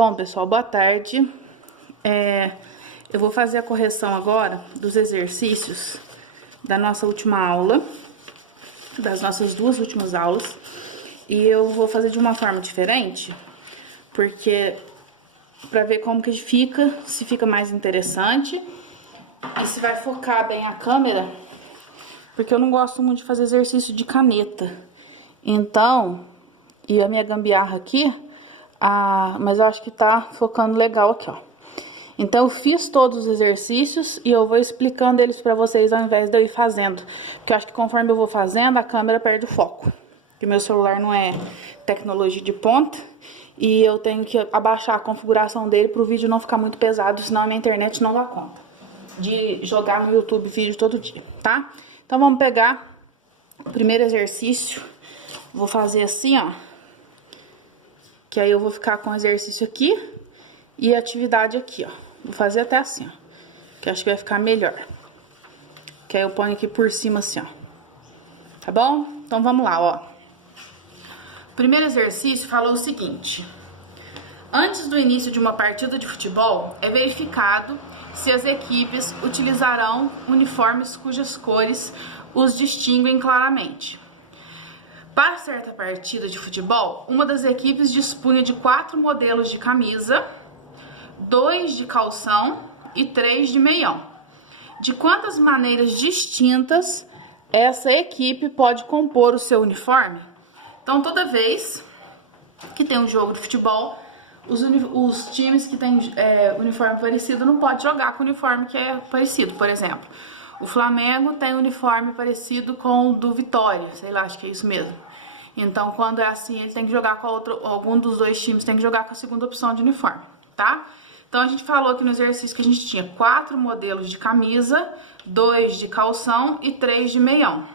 Bom, pessoal, boa tarde. Eu vou fazer a correção agora dos exercícios da nossa última aula, das nossas duas últimas aulas. E eu vou fazer de uma forma diferente, porque para ver como que fica, se fica mais interessante e se vai focar bem a câmera, porque eu não gosto muito de fazer exercício de caneta. Então, e a minha gambiarra aqui, mas eu acho que tá focando legal aqui, ó. Então, eu fiz todos os exercícios e eu vou explicando eles pra vocês ao invés de eu ir fazendo. Porque eu acho que conforme eu vou fazendo, a câmera perde o foco. Porque meu celular não é tecnologia de ponta e eu tenho que abaixar a configuração dele pro vídeo não ficar muito pesado, senão a minha internet não dá conta de jogar no YouTube vídeo todo dia, tá? Então, vamos pegar o primeiro exercício. Vou fazer assim, ó. Que aí eu vou ficar com o exercício aqui e a atividade aqui, ó. Vou fazer até assim, ó. Que eu acho que vai ficar melhor. Que aí eu ponho aqui por cima assim, ó. Tá bom? Então, vamos lá, ó. O primeiro exercício falou o seguinte. Antes do início de uma partida de futebol, é verificado se as equipes utilizarão uniformes cujas cores os distinguem claramente. Para certa partida de futebol, uma das equipes dispunha de 4 modelos de camisa, 2 de calção e 3 de meião. De quantas maneiras distintas essa equipe pode compor o seu uniforme? Então, toda vez que tem um jogo de futebol, os times que têm uniforme parecido não podem jogar com o uniforme que é parecido. Por exemplo, o Flamengo tem um uniforme parecido com o do Vitória, sei lá, acho que é isso mesmo. Então, quando é assim, ele tem que jogar com algum dos dois times tem que jogar com a segunda opção de uniforme, tá? Então, a gente falou aqui no exercício que a gente tinha 4 modelos de camisa, 2 de calção e 3 de meião.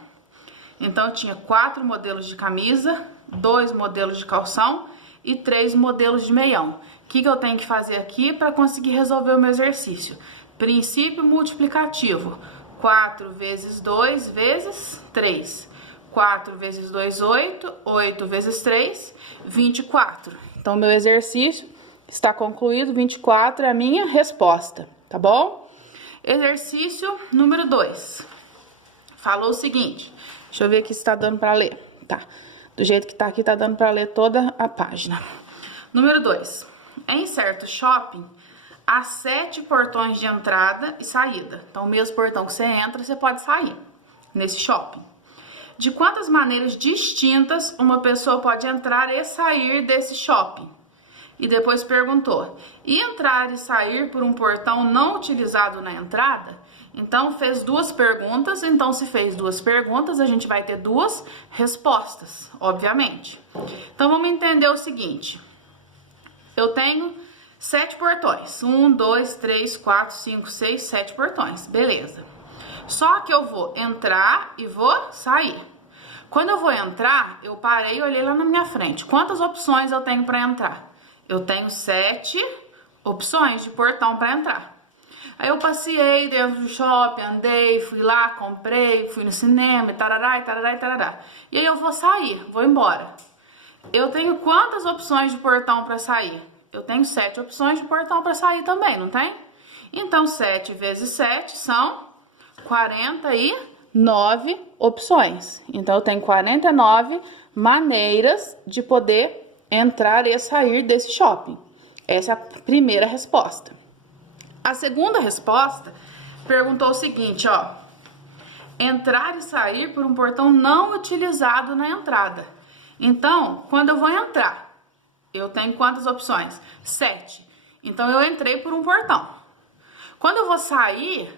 Então, tinha 4 modelos de camisa, 2 modelos de calção e 3 modelos de meião. O que eu tenho que fazer aqui para conseguir resolver o meu exercício? Princípio multiplicativo. 4 vezes 2 vezes 3. 4 vezes 2, 8. 8 vezes 3, 24. Então, meu exercício está concluído. 24 é a minha resposta, tá bom? Exercício número 2. Falou o seguinte. Deixa eu ver aqui se está dando para ler. Tá. Do jeito que tá aqui, tá dando para ler toda a página. Número 2. Em certo shopping, há 7 portões de entrada e saída. Então, o mesmo portão que você entra, você pode sair nesse shopping. De quantas maneiras distintas uma pessoa pode entrar e sair desse shopping? E depois perguntou, e entrar e sair por um portão não utilizado na entrada? Então, fez 2 perguntas. Então, se fez 2 perguntas, a gente vai ter 2 respostas, obviamente. Então, vamos entender o seguinte. Eu tenho 7 portões. 1, 2, 3, 4, 5, 6, 7 portões. Beleza. Só que eu vou entrar e vou sair. Quando eu vou entrar, eu parei e olhei lá na minha frente. Quantas opções eu tenho para entrar? Eu tenho 7 opções de portão para entrar. Aí eu passei dentro do shopping, andei, fui lá, comprei, fui no cinema, e tarará, e tarará, e tarará. E aí eu vou sair, vou embora. Eu tenho quantas opções de portão para sair? Eu tenho 7 opções de portão para sair também, não tem? Então, 7 vezes 7 são 49 opções. Então, eu tenho 49 maneiras de poder entrar e sair desse shopping. Essa é a primeira resposta. A segunda resposta perguntou o seguinte, ó. Entrar e sair por um portão não utilizado na entrada. Então, quando eu vou entrar, eu tenho quantas opções? 7. Então, eu entrei por um portão. Quando eu vou sair,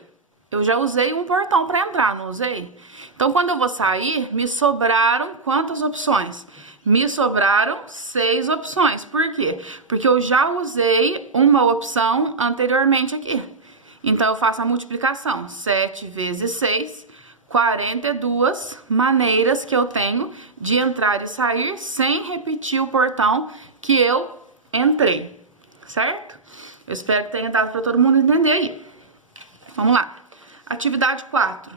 eu já usei um portão para entrar, não usei? Então, quando eu vou sair, me sobraram quantas opções? Me sobraram 6 opções. Por quê? Porque eu já usei uma opção anteriormente aqui. Então, eu faço a multiplicação. 7 vezes 6, 42 maneiras que eu tenho de entrar e sair sem repetir o portão que eu entrei. Certo? Eu espero que tenha dado para todo mundo entender aí. Vamos lá. Atividade 4.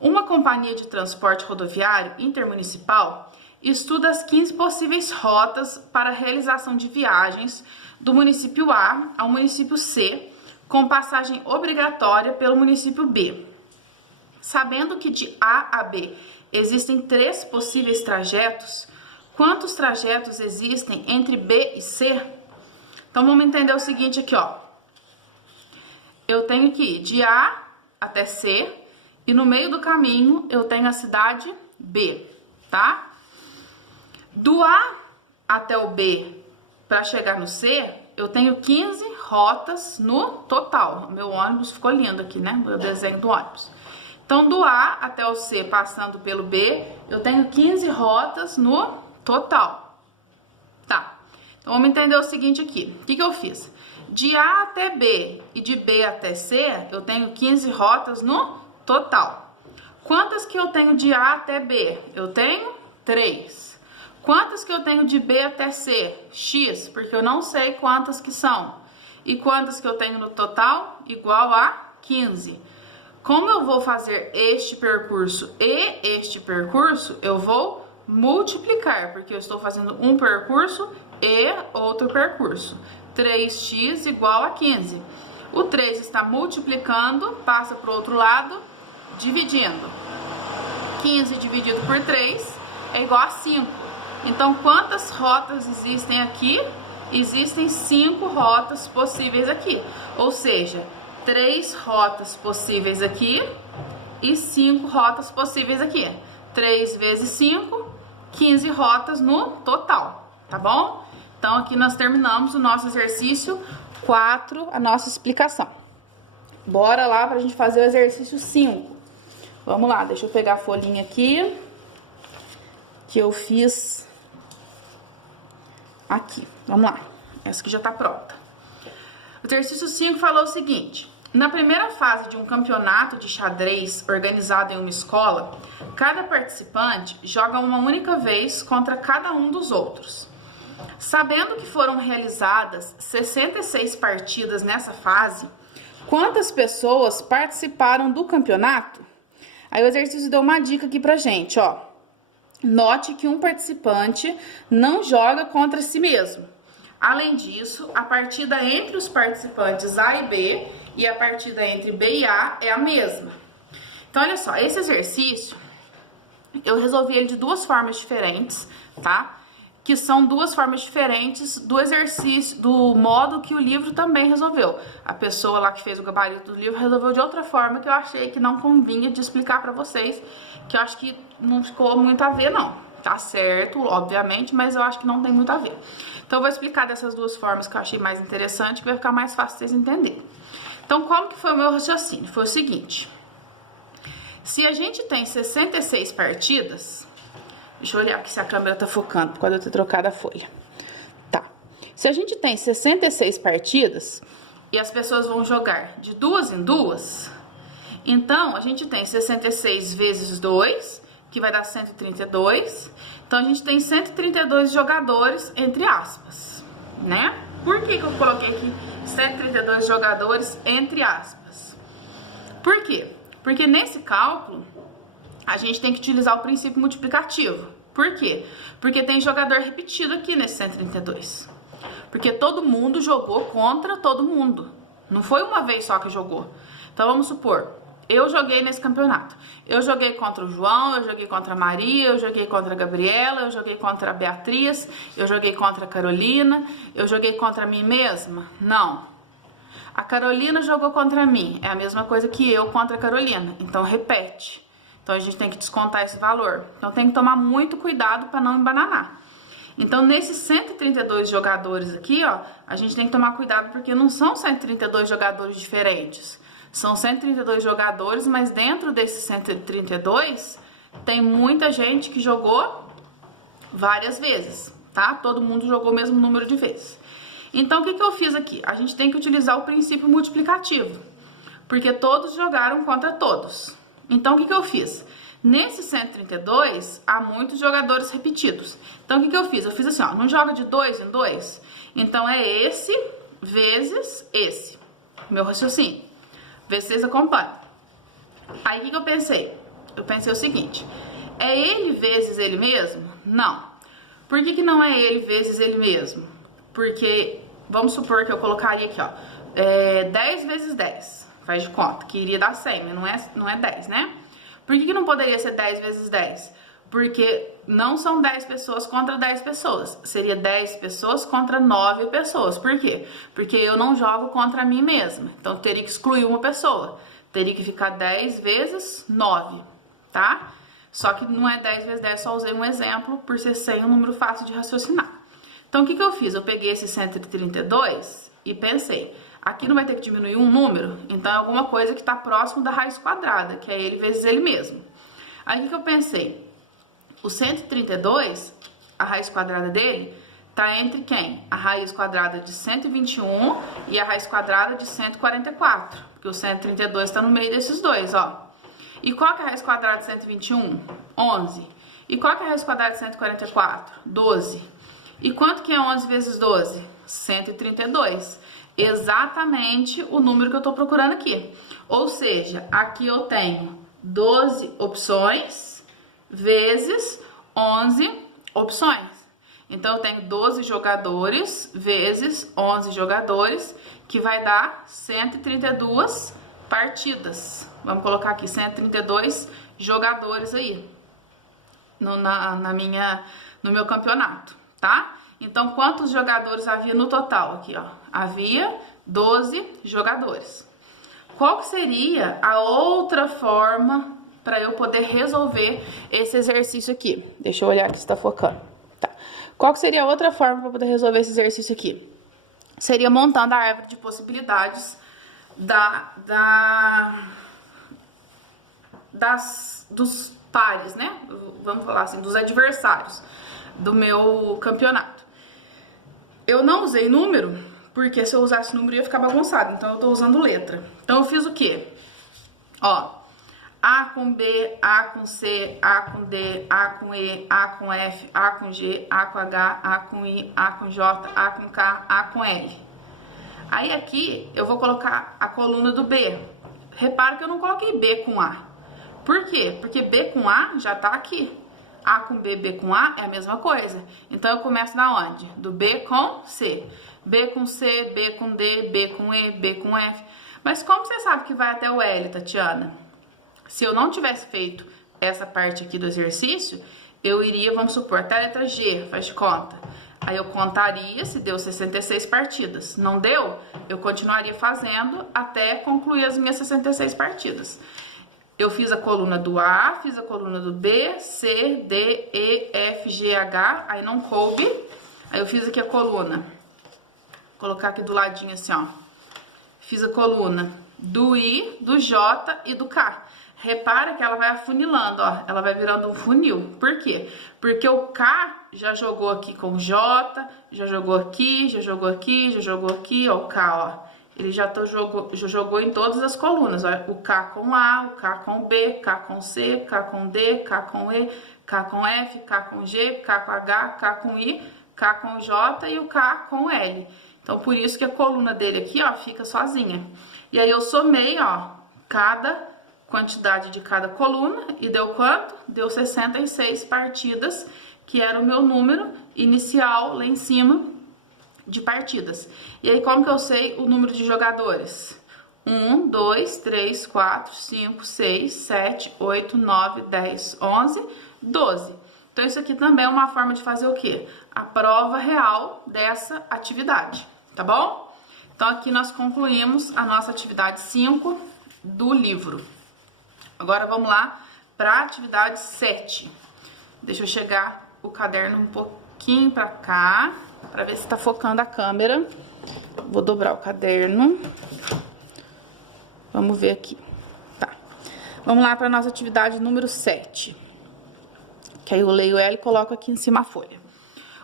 Uma companhia de transporte rodoviário intermunicipal estuda as 15 possíveis rotas para a realização de viagens do município A ao município C, com passagem obrigatória pelo município B. Sabendo que de A a B existem 3 possíveis trajetos, quantos trajetos existem entre B e C? Então, vamos entender o seguinte aqui, ó. Eu tenho que ir de A até C e no meio do caminho eu tenho a cidade B, tá? Do A até o B para chegar no C, eu tenho 15 rotas no total. Meu ônibus ficou lindo aqui, né? O desenho do ônibus. Então, do A até o C, passando pelo B, eu tenho 15 rotas no total. Tá. Então, vamos entender o seguinte aqui. O que eu fiz? De A até B e de B até C, eu tenho 15 rotas no total. Quantas que eu tenho de A até B? Eu tenho 3. Quantas que eu tenho de B até C? X, porque eu não sei quantas que são. E quantas que eu tenho no total? Igual a 15. Como eu vou fazer este percurso e este percurso, eu vou multiplicar, porque eu estou fazendo um percurso e outro percurso. 3x igual a 15. O 3 está multiplicando, passa para o outro lado, dividindo. 15 dividido por 3 é igual a 5. Então, quantas rotas existem aqui? Existem 5 rotas possíveis aqui. Ou seja, 3 rotas possíveis aqui e 5 rotas possíveis aqui. 3 vezes 5, 15 rotas no total, tá bom? Então, aqui nós terminamos o nosso exercício 4, a nossa explicação. Bora lá pra gente fazer o exercício 5. Vamos lá, deixa eu pegar a folhinha aqui, que eu fiz aqui. Vamos lá, essa aqui já tá pronta. O exercício 5 falou o seguinte: na primeira fase de um campeonato de xadrez organizado em uma escola, cada participante joga uma única vez contra cada um dos outros. Sabendo que foram realizadas 66 partidas nessa fase, quantas pessoas participaram do campeonato? Aí o exercício deu uma dica aqui pra gente, ó. Note que um participante não joga contra si mesmo. Além disso, a partida entre os participantes A e B e a partida entre B e A é a mesma. Então, olha só, esse exercício, eu resolvi ele de 2 formas diferentes, tá? Que são 2 formas diferentes do exercício, do modo que o livro também resolveu. A pessoa lá que fez o gabarito do livro resolveu de outra forma que eu achei que não convinha de explicar pra vocês, que eu acho que não ficou muito a ver, não. Tá certo, obviamente, mas eu acho que não tem muito a ver. Então, eu vou explicar dessas 2 formas que eu achei mais interessante, que vai ficar mais fácil vocês entenderem. Então, como que foi o meu raciocínio? Foi o seguinte: se a gente tem 66 partidas... Deixa eu olhar aqui se a câmera tá focando, por causa de eu ter trocado a folha. Tá. Se a gente tem 66 partidas e as pessoas vão jogar de 2 em 2, então a gente tem 66 vezes 2, que vai dar 132. Então, a gente tem 132 jogadores, entre aspas, né? Por que eu coloquei aqui 132 jogadores, entre aspas? Por quê? Porque nesse cálculo a gente tem que utilizar o princípio multiplicativo. Por quê? Porque tem jogador repetido aqui nesse 132. Porque todo mundo jogou contra todo mundo. Não foi uma vez só que jogou. Então, vamos supor, eu joguei nesse campeonato. Eu joguei contra o João, eu joguei contra a Maria, eu joguei contra a Gabriela, eu joguei contra a Beatriz, eu joguei contra a Carolina, eu joguei contra mim mesma? Não. A Carolina jogou contra mim. É a mesma coisa que eu contra a Carolina. Então, repete. Então, a gente tem que descontar esse valor. Então, tem que tomar muito cuidado para não embananar. Então, nesses 132 jogadores aqui, ó, a gente tem que tomar cuidado porque não são 132 jogadores diferentes. São 132 jogadores, mas dentro desses 132, tem muita gente que jogou várias vezes, tá? Todo mundo jogou o mesmo número de vezes. Então, o que eu fiz aqui? A gente tem que utilizar o princípio multiplicativo, porque todos jogaram contra todos. Então, o que eu fiz? Nesse 132, há muitos jogadores repetidos. Então, o que eu fiz? Eu fiz assim, ó, não joga de 2 em 2? Então, é esse vezes esse. Meu raciocínio. Vê se vocês acompanham. Aí, o que eu pensei? Eu pensei o seguinte, é ele vezes ele mesmo? Não. Por que não é ele vezes ele mesmo? Porque, vamos supor que eu colocaria aqui, ó, 10 vezes 10, faz de conta, que iria dar 100, mas não é 10, né? Por que não poderia ser 10 vezes 10? Porque não são 10 pessoas contra 10 pessoas, seria 10 pessoas contra 9 pessoas. Por quê? Porque eu não jogo contra mim mesma, então eu teria que excluir uma pessoa, teria que ficar 10 vezes 9, tá? Só que não é 10 vezes 10, só usei um exemplo, por ser 100 um número fácil de raciocinar. Então, o que eu fiz? Eu peguei esse 132 e pensei, aqui não vai ter que diminuir um número, então é alguma coisa que está próximo da raiz quadrada, que é ele vezes ele mesmo. Aí, o que eu pensei? O 132, a raiz quadrada dele, está entre quem? A raiz quadrada de 121 e a raiz quadrada de 144, porque o 132 está no meio desses dois, ó. E qual que é a raiz quadrada de 121? 11. E qual que é a raiz quadrada de 144? 12. E quanto que é 11 vezes 12? 132. Exatamente o número que eu estou procurando aqui. Ou seja, aqui eu tenho 12 opções vezes 11 opções. Então, eu tenho 12 jogadores vezes 11 jogadores, que vai dar 132 partidas. Vamos colocar aqui 132 jogadores aí no meu campeonato, tá? Então, quantos jogadores havia no total aqui, ó? Havia 12 jogadores. Qual que seria a outra forma para eu poder resolver esse exercício aqui? Deixa eu olhar aqui se tá focando. Tá. Qual que seria a outra forma para poder resolver esse exercício aqui? Seria montando a árvore de possibilidades dos pares, né? Vamos falar assim, dos adversários do meu campeonato. Eu não usei número, porque se eu usasse número ia ficar bagunçado, então eu tô usando letra. Então eu fiz o quê? Ó, A com B, A com C, A com D, A com E, A com F, A com G, A com H, A com I, A com J, A com K, A com L. Aí aqui eu vou colocar a coluna do B. Repara que eu não coloquei B com A. Por quê? Porque B com A já tá aqui. A com B, B com A é a mesma coisa. Então eu começo da onde? Do B com C. B com C, B com D, B com E, B com F. Mas como você sabe que vai até o L, Tatiana? Se eu não tivesse feito essa parte aqui do exercício, eu iria, vamos supor, até a letra G, faz de conta. Aí eu contaria se deu 66 partidas. Não deu? Eu continuaria fazendo até concluir as minhas 66 partidas. Eu fiz a coluna do A, fiz a coluna do B, C, D, E, F, G, H, aí não coube. Aí eu fiz aqui a coluna. Vou colocar aqui do ladinho assim, ó. Fiz a coluna do I, do J e do K. Repara que ela vai afunilando, ó. Ela vai virando um funil. Por quê? Porque o K já jogou aqui com o J, já jogou aqui, já jogou aqui, já jogou aqui, ó. O K, ó. Ele já jogou em todas as colunas, ó. O K com A, o K com B, K com C, K com D, K com E, K com F, K com G, K com H, K com I, K com J e o K com L. Então, por isso que a coluna dele aqui, ó, fica sozinha. E aí eu somei, ó, cada quantidade de cada coluna e deu quanto? Deu 66 partidas, que era o meu número inicial lá em cima de partidas. E aí, como que eu sei o número de jogadores? 1, 2, 3, 4, 5, 6, 7, 8, 9, 10, 11, 12. Então, isso aqui também é uma forma de fazer o quê? A prova real dessa atividade, tá bom? Então, aqui nós concluímos a nossa atividade 5 do livro. Agora, vamos lá para a atividade 7. Deixa eu chegar o caderno um pouquinho para cá, para ver se está focando a câmera. Vou dobrar o caderno. Vamos ver aqui. Tá. Vamos lá para a nossa atividade número 7. Que aí eu leio ela e coloco aqui em cima a folha.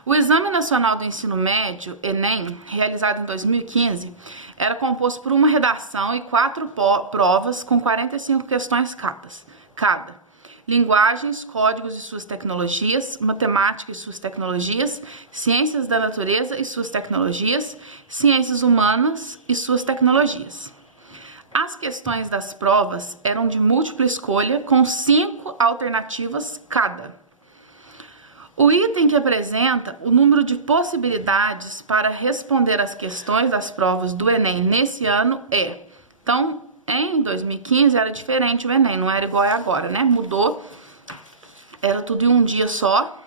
O Exame Nacional do Ensino Médio, Enem, realizado em 2015, era composto por uma redação e 4 provas com 45 questões cada. Linguagens, códigos e suas tecnologias, matemática e suas tecnologias, ciências da natureza e suas tecnologias, ciências humanas e suas tecnologias. As questões das provas eram de múltipla escolha com 5 alternativas cada. O item que apresenta o número de possibilidades para responder as questões das provas do Enem nesse ano é... Então, em 2015 era diferente o Enem, não era igual é agora, né? Mudou, era tudo em um dia só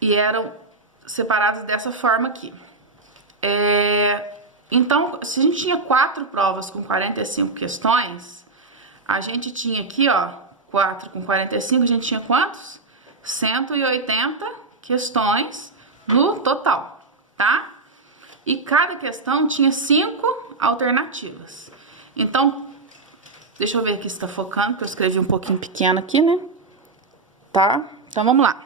e eram separados dessa forma aqui. Então, se a gente tinha 4 provas com 45 questões, a gente tinha aqui, ó, 4 com 45, a gente tinha quantos? 180 questões no total, tá? E cada questão tinha 5 alternativas. Então, deixa eu ver aqui se tá focando, porque eu escrevi um pouquinho pequeno aqui, né? Tá? Então, vamos lá.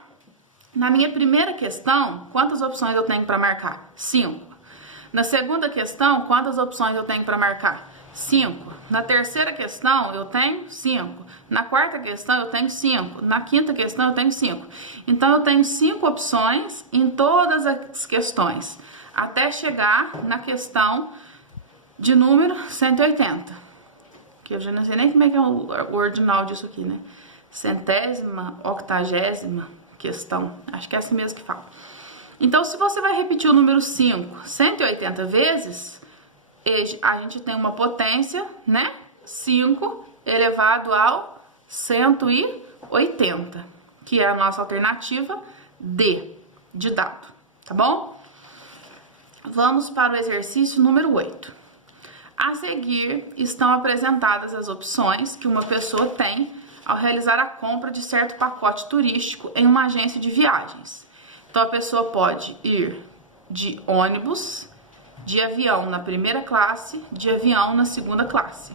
Na minha primeira questão, quantas opções eu tenho para marcar? 5. Na segunda questão, quantas opções eu tenho para marcar? 5. Na terceira questão, eu tenho 5. Na quarta questão, eu tenho 5. Na quinta questão, eu tenho 5. Então, eu tenho 5 opções em todas as questões, até chegar na questão de número 180. Que eu já não sei nem como é que é o ordinal disso aqui, né? 100ª, 80ª questão. Acho que é assim mesmo que fala. Então, se você vai repetir o número 5 180 vezes, a gente tem uma potência, né? 5 elevado ao 180, que é a nossa alternativa D, de dado, tá bom? Vamos para o exercício número 8. A seguir, estão apresentadas as opções que uma pessoa tem ao realizar a compra de certo pacote turístico em uma agência de viagens. Então, a pessoa pode ir de ônibus, de avião na primeira classe, de avião na segunda classe.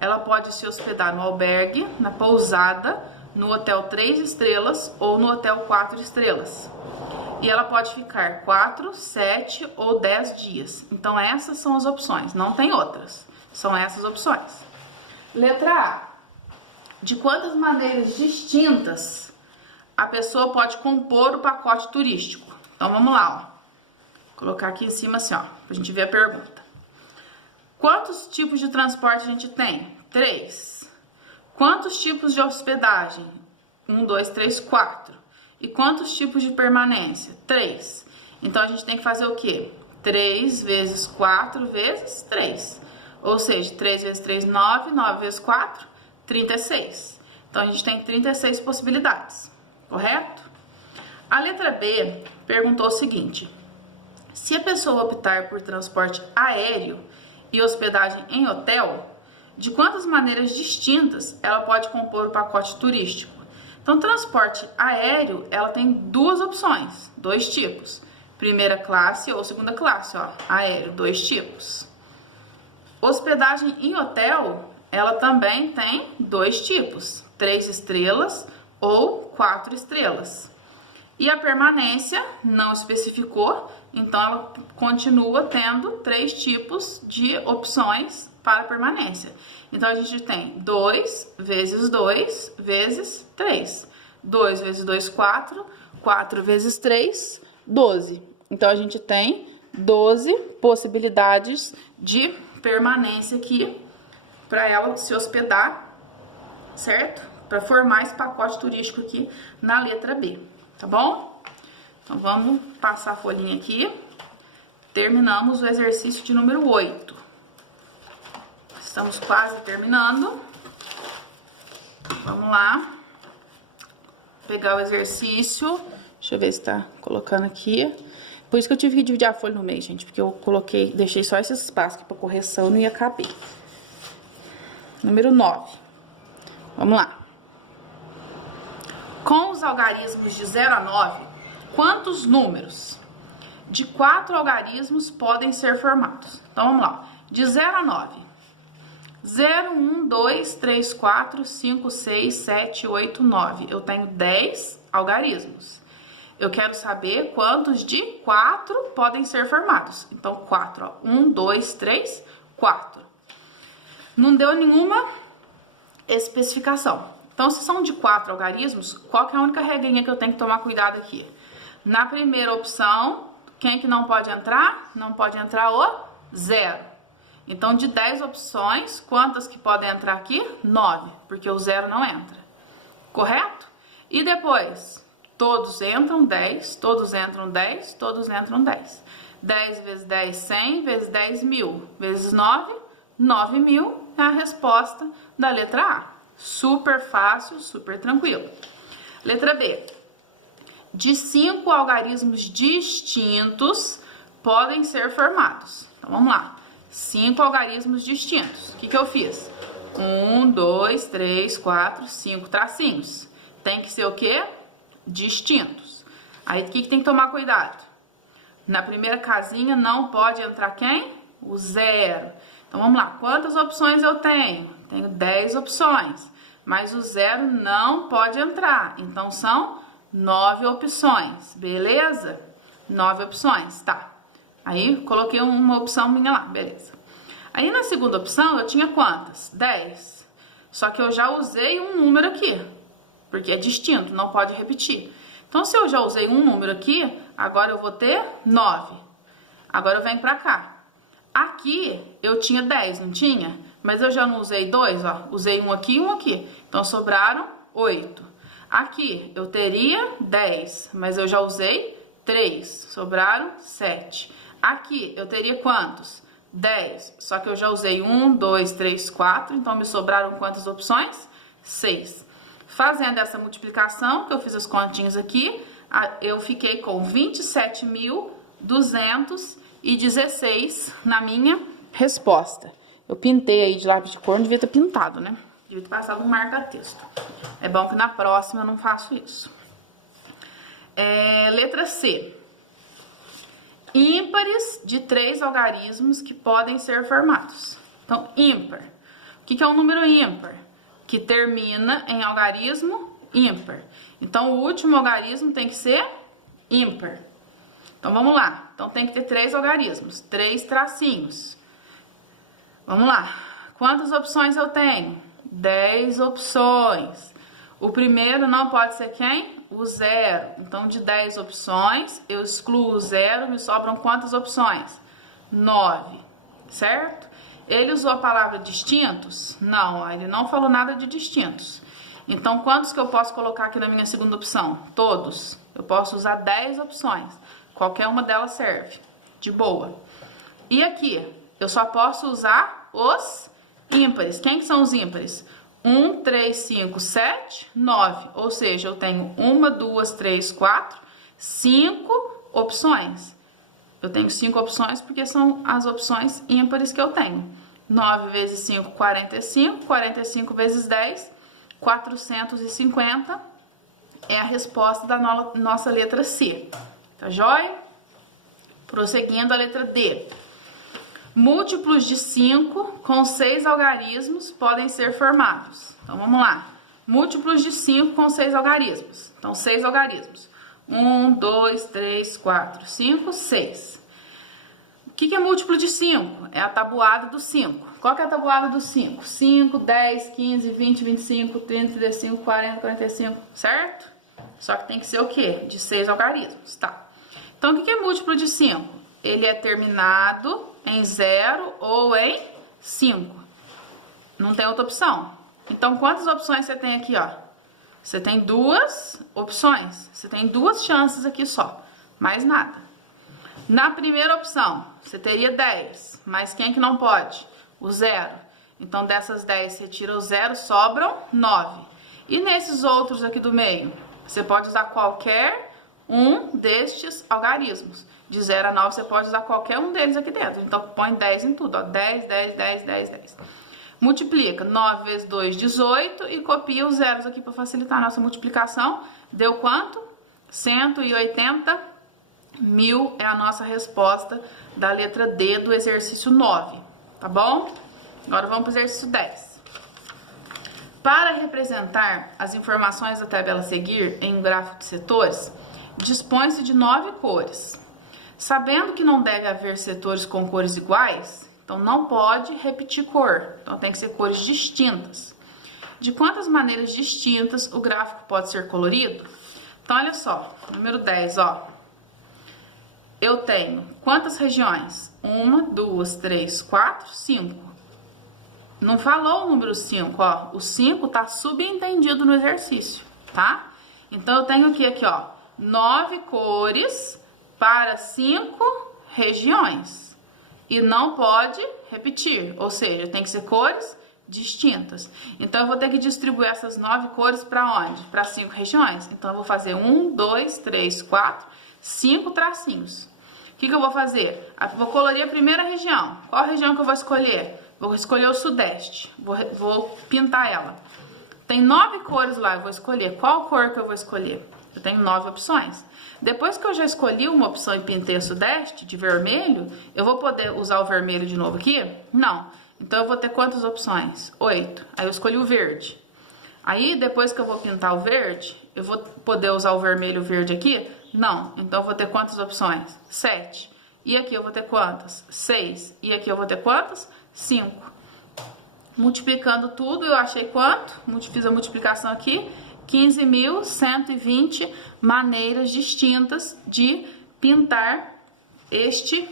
Ela pode se hospedar no albergue, na pousada, no hotel 3 estrelas ou no hotel 4 estrelas. E ela pode ficar 4, 7 ou 10 dias. Então, essas são as opções, não tem outras. São essas opções. Letra A. De quantas maneiras distintas a pessoa pode compor o pacote turístico? Então, vamos lá, ó. Vou colocar aqui em cima assim, ó, pra gente ver a pergunta. Quantos tipos de transporte a gente tem? 3. Quantos tipos de hospedagem? 1, 2, 3, 4. E quantos tipos de permanência? 3. Então, a gente tem que fazer o quê? 3 vezes 4 vezes 3. Ou seja, 3 vezes 3, 9. 9 vezes 4, 36. Então, a gente tem 36 possibilidades. Correto? A letra B perguntou o seguinte: se a pessoa optar por transporte aéreo e hospedagem em hotel, de quantas maneiras distintas ela pode compor o pacote turístico? Então, transporte aéreo, ela tem 2 opções, 2 tipos. Primeira classe ou segunda classe, ó, aéreo, 2 tipos. Hospedagem em hotel, ela também tem 2 tipos, 3 estrelas ou 4 estrelas. E a permanência não especificou, então ela continua tendo 3 tipos de opções para permanência. Então, a gente tem 2 vezes 2 vezes 3. 2 vezes 2, 4. 4 vezes 3, 12. Então, a gente tem 12 possibilidades de permanência aqui para ela se hospedar, certo? Para formar esse pacote turístico aqui na letra B, tá bom? Então, vamos passar a folhinha aqui. Terminamos o exercício de número 8. Estamos quase terminando. Vamos lá. Pegar o exercício. Deixa eu ver se tá colocando aqui. Por isso que eu tive que dividir a folha no meio, gente. Porque eu coloquei, deixei só esse espaço aqui para correção, não ia caber. Número 9. Vamos lá. Com os algarismos de 0 a 9, quantos números de 4 algarismos podem ser formados? Então, vamos lá. De 0 a 9. 0, 1, 2, 3, 4, 5, 6, 7, 8, 9. Eu tenho 10 algarismos. Eu quero saber quantos de 4 podem ser formados. Então, 4, ó. 1, 2, 3, 4. Não deu nenhuma especificação. Então, se são de 4 algarismos, qual que é a única regrinha que eu tenho que tomar cuidado aqui? Na primeira opção, quem que não pode entrar? Não pode entrar o 0. Então, de 10 opções, quantas que podem entrar aqui? 9, porque o 0 não entra. Correto? E depois, todos entram 10, todos entram 10, todos entram 10. 10 vezes 10, 100, vezes 10, 1000, vezes 9, 9.000 é a resposta da letra A. Super fácil, super tranquilo. Letra B. De 5 algarismos distintos podem ser formados. Então, vamos lá. 5 algarismos distintos. O que eu fiz? 1, 2, 3, 4, 5 tracinhos. Tem que ser o quê? Distintos. Aí, o que tem que tomar cuidado? Na primeira casinha não pode entrar quem? O 0. Então, vamos lá. Quantas opções eu tenho? Tenho 10 opções. Mas o 0 não pode entrar. Então, são 9 opções. Beleza? 9 opções. Tá. Aí, coloquei uma opção minha lá. Beleza. Aí, na segunda opção, eu tinha quantas? 10. Só que eu já usei um número aqui. Porque é distinto, não pode repetir. Então, se eu já usei um número aqui, agora eu vou ter 9. Agora eu venho pra cá. Aqui eu tinha 10, não tinha? Mas eu já não usei 2, ó. Usei um aqui e um aqui. Então, sobraram 8. Aqui eu teria 10, mas eu já usei 3. Sobraram 7. Aqui eu teria quantos? 10. Só que eu já usei 1, 2, 3, 4. Então, me sobraram quantas opções? 6. Fazendo essa multiplicação, que eu fiz as continhas aqui, eu fiquei com 27.216 na minha resposta. Eu pintei aí de lápis de cor, não devia ter pintado, né? Devia ter passado um marca-texto. É bom que na próxima eu não faço isso. Letra C. Ímpares de 3 algarismos que podem ser formados. Então, ímpar. O que é um número ímpar? Que termina em algarismo ímpar. Então, o último algarismo tem que ser ímpar. Então, vamos lá. Então, tem que ter 3 algarismos, 3 tracinhos. Vamos lá. Quantas opções eu tenho? 10 opções. O primeiro não pode ser quem? O 0. Então, de 10 opções, eu excluo o 0, me sobram quantas opções? 9, certo? Ele usou a palavra distintos? Não, ele não falou nada de distintos. Então, quantos que eu posso colocar aqui na minha segunda opção? Todos. Eu posso usar 10 opções. Qualquer uma delas serve. De boa. E aqui, eu só posso usar os ímpares. Quem que são os ímpares? 1, 3, 5, 7, 9. Ou seja, eu tenho 1, 2, 3, 4, 5 opções. Eu tenho 5 opções porque são as opções ímpares que eu tenho. 9 vezes 5, 45. 45 vezes 10, 450. É a resposta da nossa letra C. Tá joia? Prosseguindo a letra D. Múltiplos de 5 com 6 algarismos podem ser formados. Então, vamos lá. Múltiplos de 5 com 6 algarismos. Então, 6 algarismos. 1, 2, 3, 4, 5, 6. O que é múltiplo de 5? É a tabuada do 5. Qual que é a tabuada do 5? 5, 10, 15, 20, 25, 30, 35, 40, 45, certo? Só que tem que ser o quê? De 6 algarismos, tá? Então, o que é múltiplo de 5? Ele é terminado em 0 ou em 5. Não tem outra opção. Então, quantas opções você tem aqui, ó? Você tem 2 opções. Você tem 2 chances aqui só. Mais nada. Na primeira opção, você teria 10. Mas quem que não pode? O 0. Então, dessas 10, você tira o 0, sobram 9. E nesses outros aqui do meio? Você pode usar qualquer um destes algarismos. De 0 a 9, você pode usar qualquer um deles aqui dentro. Então, põe 10 em tudo, ó. 10, 10, 10, 10, 10. Multiplica 9 vezes 2, 18 e copia os zeros aqui para facilitar a nossa multiplicação. Deu quanto? 180.000 é a nossa resposta da letra D do exercício 9, tá bom? Agora vamos para o exercício 10. Para representar as informações da tabela a seguir em um gráfico de setores, dispõe-se de 9 cores. Sabendo que não deve haver setores com cores iguais, então não pode repetir cor, então tem que ser cores distintas. De quantas maneiras distintas o gráfico pode ser colorido? Então olha só, número 10, ó. Eu tenho quantas regiões? 1, 2, 3, 4, 5. Não falou o número 5, ó. O 5 tá subentendido no exercício, tá? Então, eu tenho aqui, ó, 9 cores para 5 regiões. E não pode repetir, ou seja, tem que ser cores distintas. Então, eu vou ter que distribuir essas 9 cores para onde? Para 5 regiões. Então, eu vou fazer 1, 2, 3, 4, 5 tracinhos. O que eu vou fazer? Vou colorir a primeira região. Qual região que eu vou escolher? Vou escolher o Sudeste. Vou pintar ela. Tem 9 cores lá, eu vou escolher. Qual cor que eu vou escolher? Eu tenho 9 opções. Depois que eu já escolhi uma opção e pintei o Sudeste de vermelho, eu vou poder usar o vermelho de novo aqui? Não. Então, eu vou ter quantas opções? 8. Aí, eu escolhi o verde. Aí, depois que eu vou pintar o verde, eu vou poder usar o vermelho e o verde aqui? Não. Então, eu vou ter quantas opções? 7. E aqui eu vou ter quantas? 6. E aqui eu vou ter quantas? 5. Multiplicando tudo, eu achei quanto? Fiz a multiplicação aqui. 15.120 maneiras distintas de pintar este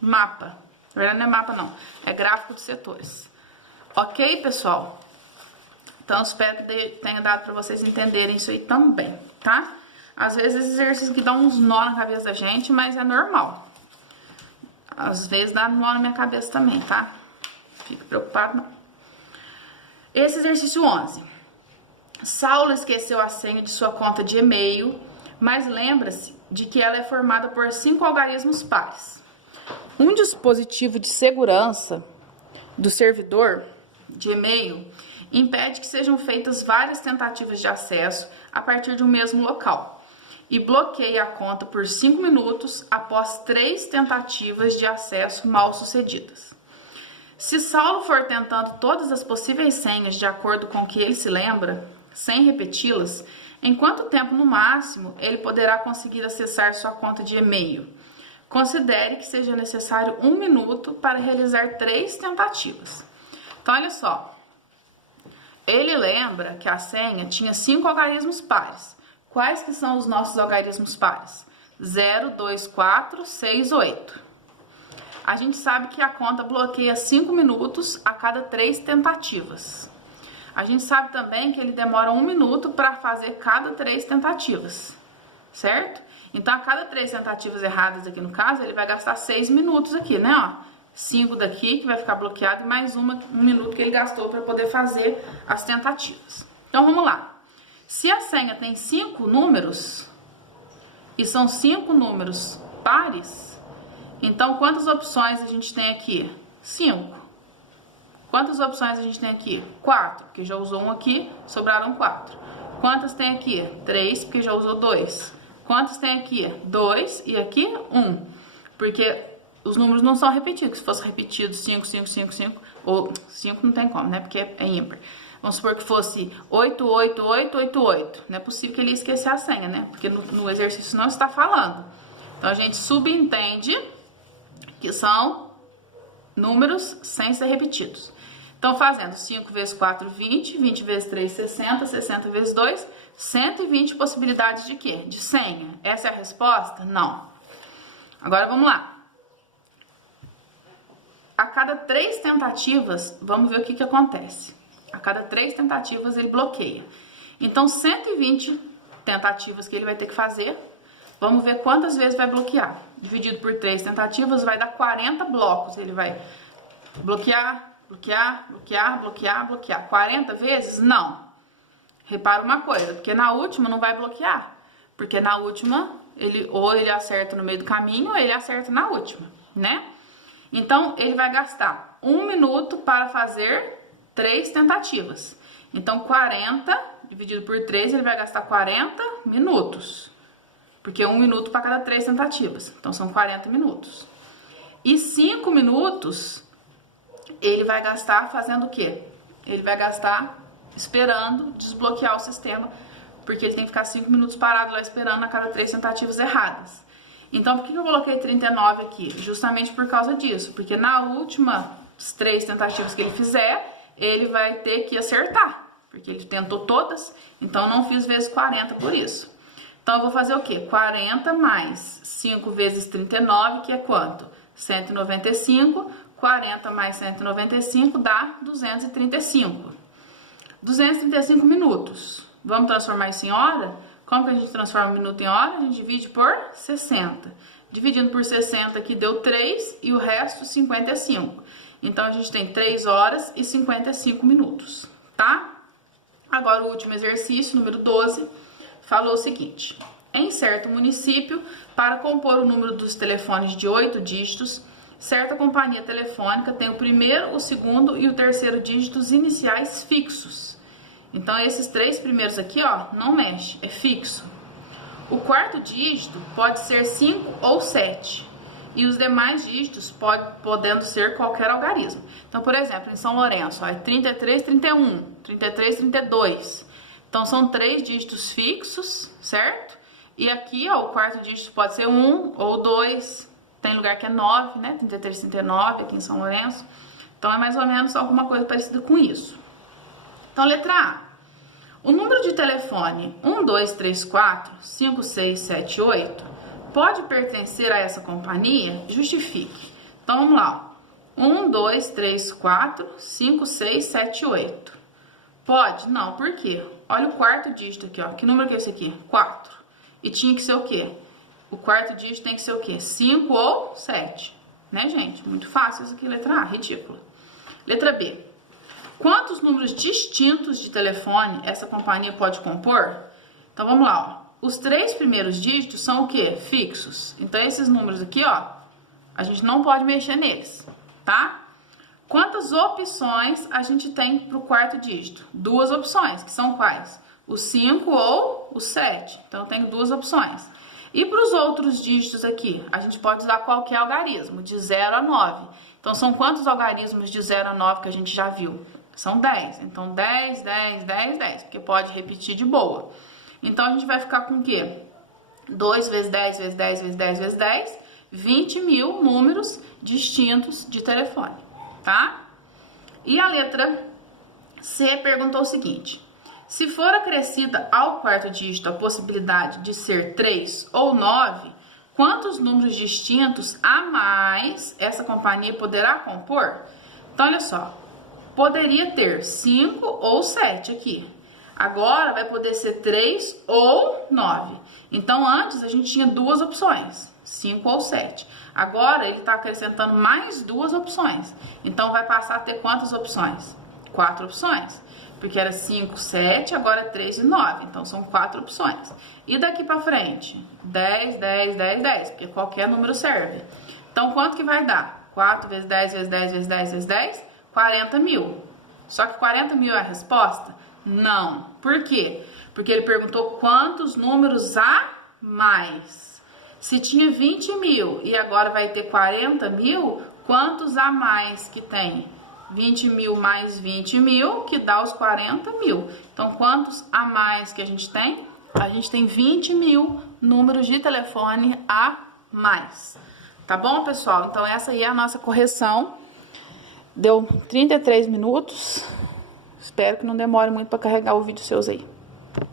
mapa. Na verdade, não é mapa, não. É gráfico de setores. Ok, pessoal? Então, espero que tenha dado para vocês entenderem isso aí também, tá? Às vezes, esses exercícios que dão uns nó na cabeça da gente, mas é normal. Às vezes, dá nó na minha cabeça também, tá? Fica preocupado, não. Esse exercício 11. Saulo esqueceu a senha de sua conta de e-mail, mas lembra-se de que ela é formada por 5 algarismos pares. Um dispositivo de segurança do servidor de e-mail impede que sejam feitas várias tentativas de acesso a partir de um mesmo local e bloqueia a conta por 5 minutos após 3 tentativas de acesso mal sucedidas. Se Saulo for tentando todas as possíveis senhas de acordo com o que ele se lembra, sem repeti-las, em quanto tempo no máximo ele poderá conseguir acessar sua conta de e-mail? Considere que seja necessário 1 minuto para realizar 3 tentativas. Então, olha só. Ele lembra que a senha tinha 5 algarismos pares. Quais que são os nossos algarismos pares? 0, 2, 4, 6, 8. A gente sabe que a conta bloqueia 5 minutos a cada 3 tentativas. A gente sabe também que ele demora 1 minuto para fazer cada 3 tentativas, certo? Então, a cada 3 tentativas erradas aqui no caso, ele vai gastar 6 minutos aqui, né? Ó, 5 daqui que vai ficar bloqueado e mais 1 minuto que ele gastou para poder fazer as tentativas. Então, vamos lá. Se a senha tem 5 números e são 5 números pares, então quantas opções a gente tem aqui? 5. Quantas opções a gente tem aqui? 4, porque já usou 1 aqui, sobraram 4. Quantas tem aqui? 3, porque já usou 2. Quantas tem aqui? 2 e aqui 1, porque os números não são repetidos. Se fosse repetido 5, 5, 5, 5, ou 5 não tem como, né? Porque é ímpar. Vamos supor que fosse 8, 8, 8, 8, 8. Não é possível que ele ia esquecer a senha, né? Porque no exercício não está falando. Então, a gente subentende que são números sem ser repetidos. Então, fazendo 5 vezes 4, 20, 20 vezes 3, 60, 60 vezes 2, 120 possibilidades de quê? De senha. Essa é a resposta? Não. Agora, vamos lá. A cada 3 tentativas, vamos ver o que acontece. A cada 3 tentativas, ele bloqueia. Então, 120 tentativas que ele vai ter que fazer. Vamos ver quantas vezes vai bloquear. Dividido por 3 tentativas, vai dar 40 blocos. Ele vai bloquear, bloquear, bloquear, bloquear, bloquear. 40 vezes? Não. Repara uma coisa, porque na última não vai bloquear. Porque na última, ou ele acerta no meio do caminho, ou ele acerta na última, né? Então, ele vai gastar 1 minuto para fazer 3 tentativas. Então, 40 dividido por 3, ele vai gastar 40 minutos. Porque 1 minuto para cada 3 tentativas. Então, são 40 minutos. E 5 minutos, ele vai gastar fazendo o quê? Ele vai gastar esperando desbloquear o sistema, porque ele tem que ficar 5 minutos parado lá esperando a cada 3 tentativas erradas. Então, por que eu coloquei 39 aqui? Justamente por causa disso, porque na última 3 tentativas que ele fizer, ele vai ter que acertar, porque ele tentou todas, então não fiz vezes 40 por isso. Então, eu vou fazer o quê? 40 mais 5 vezes 39, que é quanto? 195. 40 mais 195 dá 235. 235 minutos. Vamos transformar isso em hora? Como que a gente transforma minuto em hora? A gente divide por 60. Dividindo por 60 aqui deu 3 e o resto 55. Então, a gente tem 3 horas e 55 minutos, tá? Agora, o último exercício, número 12, falou o seguinte. Em certo município, para compor o número dos telefones de 8 dígitos, certa companhia telefônica tem o primeiro, o segundo e o terceiro dígitos iniciais fixos. Então, esses 3 primeiros aqui, ó, não mexe, é fixo. O quarto dígito pode ser 5 ou 7. E os demais dígitos podendo ser qualquer algarismo. Então, por exemplo, em São Lourenço, ó, é 33, 31, 33, 32. Então, são 3 dígitos fixos, certo? E aqui, ó, o quarto dígito pode ser 1 ou 2. Tem lugar que é 9, né? 33, 39 aqui em São Lourenço. Então, é mais ou menos alguma coisa parecida com isso. Então, letra A. O número de telefone 1, 2, 3, 4, 5, 6, 7, 8 pode pertencer a essa companhia? Justifique. Então, vamos lá. 1, 2, 3, 4, 5, 6, 7, 8. Pode? Não. Por quê? Olha o quarto dígito aqui, ó. Que número que é esse aqui? 4. E tinha que ser o quê? O quarto dígito tem que ser o quê? 5 ou 7. Né, gente? Muito fácil isso aqui, letra A. Ridícula. Letra B. Quantos números distintos de telefone essa companhia pode compor? Então, vamos lá, ó. Os 3 primeiros dígitos são o quê? Fixos. Então, esses números aqui, ó, a gente não pode mexer neles, tá? Quantas opções a gente tem para o quarto dígito? 2 opções, que são quais? O 5 ou o 7. Então, eu tenho 2 opções. E para os outros dígitos aqui? A gente pode usar qualquer algarismo, de 0 a 9. Então, são quantos algarismos de 0 a 9 que a gente já viu? São 10. Então, 10, 10, 10, 10. Porque pode repetir de boa. Então, a gente vai ficar com o quê? 2 vezes 10, vezes 10, vezes 10, vezes 10. 20 mil números distintos de telefone, tá? E a letra C perguntou o seguinte. Se for acrescida ao quarto dígito a possibilidade de ser 3 ou 9, quantos números distintos a mais essa companhia poderá compor? Então, olha só. Poderia ter 5 ou 7 aqui. Agora vai poder ser 3 ou 9. Então, antes a gente tinha 2 opções, 5 ou 7. Agora ele está acrescentando mais 2 opções. Então, vai passar a ter quantas opções? 4 opções. Porque era 5, 7, agora 3 e 9. Então, são 4 opções. E daqui para frente? 10, 10, 10, 10. Porque qualquer número serve. Então, quanto que vai dar? 4 vezes 10, vezes 10, vezes 10, vezes 10? 40 mil. Só que 40 mil é a resposta? Não. Por quê? Porque ele perguntou quantos números a mais. Se tinha 20 mil e agora vai ter 40 mil, quantos a mais que tem? 20 mil mais 20 mil, que dá os 40 mil. Então, quantos a mais que a gente tem? A gente tem 20 mil números de telefone a mais. Tá bom, pessoal? Então, essa aí é a nossa correção. Deu 33 minutos. Espero que não demore muito para carregar o vídeo seus aí.